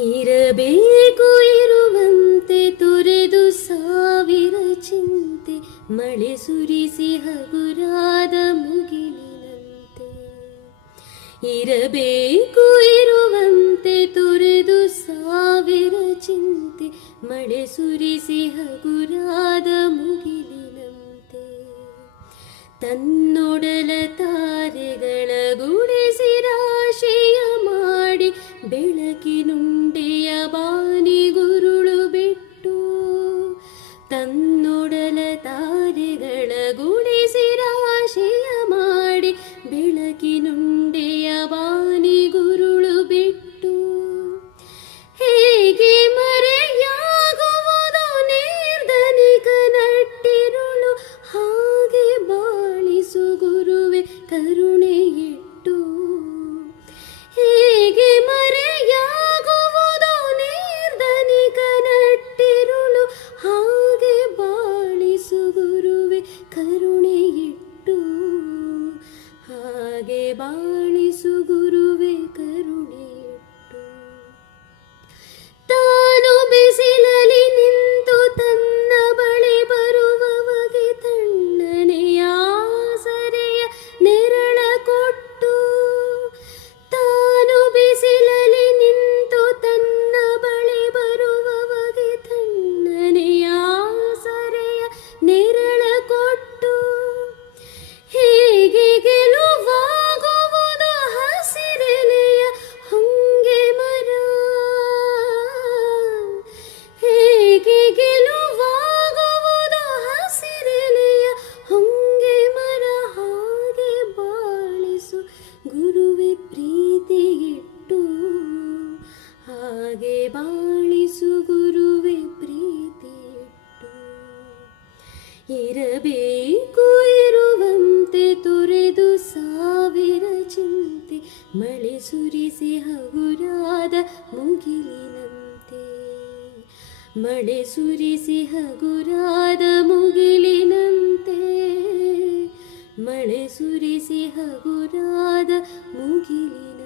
ಇರಬೇಕು ಇರುವಂತೆ ತೊರೆದು ಸಾವಿರ ಚಿಂತೆ, ಮಳೆ ಸುರಿಸಿ ಹಗುರಾದ ಮುಗಿಲಿನಂತೆ. ಇರಬೇಕು ಇರುವಂತೆ ತೊರೆದು ಸಾವಿರ ಚಿಂತೆ, ಮಳೆ ಸುರಿಸಿ ಹಗುರಾದ ಮುಗಿಲಿನಂತೆ. ತನ್ನೊಡಲ ತಾರೆಗಳ ಗುಡಿಸಿ ರಾಶಿಯ ಮಾಡಿ, ಬೆಳಕಿನುಂಡೆಯ ಬಾನಿ ಗುರುಳು ಬಿಟ್ಟು. ತನ್ನೊಡಲ ತಾರೆಗಳ ಗುಡಿಸಿ ರಾಶಿಯ ಮಾಡಿ, ಬೆಳಕಿನುಂಡೆಯ ಬಾನಿ ಗುರುಳು ಬಿಟ್ಟು. ಹೇಗೆ ಮರೆಯಾಗುವುದು ನಿರ್ಧನಿಕ ನಟ್ಟಿರುಳು, ಹಾಗೆ ಬಾಳಿಸು ಗುರುವೆ ಕರುಣೆ ಇಟ್ಟು. ಹೇಗೆ ಮರೆಯಾಗುವುದು ನಿರ್ಧನಿಕ ನಟ್ಟಿರುಳು, ಹಾಗೆ ಬಾಳಿಸು ಗುರುವೆ ಕರುಣೆ ಇಟ್ಟು. ಹಾಗೆ ಬಾಳಿಸು ಗುರುವೆ ಕರುಣೆ ಇಟ್ಟು. ತಾನು ಬಿಸಿಲಲ್ಲಿ ನಿಂತು ತನ್ನ ಬಳಿ ಬರುವವಗೆ ತಣ್ಣನೆಯ ಆಸರೆಯ ನೆರಳ ಕೊಟ್ಟು. ತಾನು ಬಿಸಿಲಲ್ಲಿ ನಿಂತು ತನ್ನ ಬಳಿ ಬರುವವಗೆ ತಣ್ಣನೆಯ ಆಸರೆಯ ನೆರಳ ಕೊಟ್ಟು. ಹೇಗೆ ಗೆಲುವಾಗುವುದು ಹಸಿರೆಲೆಯ ಹೊಂಗೆ ಮರ, ಹೇಗೆ ಗೆಲುವಾಗುವುದು ಹಸಿರೆಲೆಯ ಹೊಂಗೆ ಮರ, ಹಾಗೆ ಬಾಳಿಸು ಗುರುವೆ ಪ್ರೀತಿ ಇಟ್ಟು. ಹಾಗೆ ಬಾಳಿಸು ಗುರುವೆ ಪ್ರೀತಿ ಇಟ್ಟು. ಇರಬೇಕು ಇರುವಂತೆ ತೊರೆದು ಸಾವಿರ ಚಿಂತೆ, ಮಳೆ ಸುರಿಸಿ ಹಗುರಾದ ಮುಗಿಲಿನಂತೆ. ಮಳೆ ಸುರಿಸಿ ಹಗುರಾದ ಮುಗಿಲಿನಂತೆ. ಮಳೆ ಸುರಿಸಿ ಹಗುರಾದ ಮುಗಿಲಿನಂತೆ.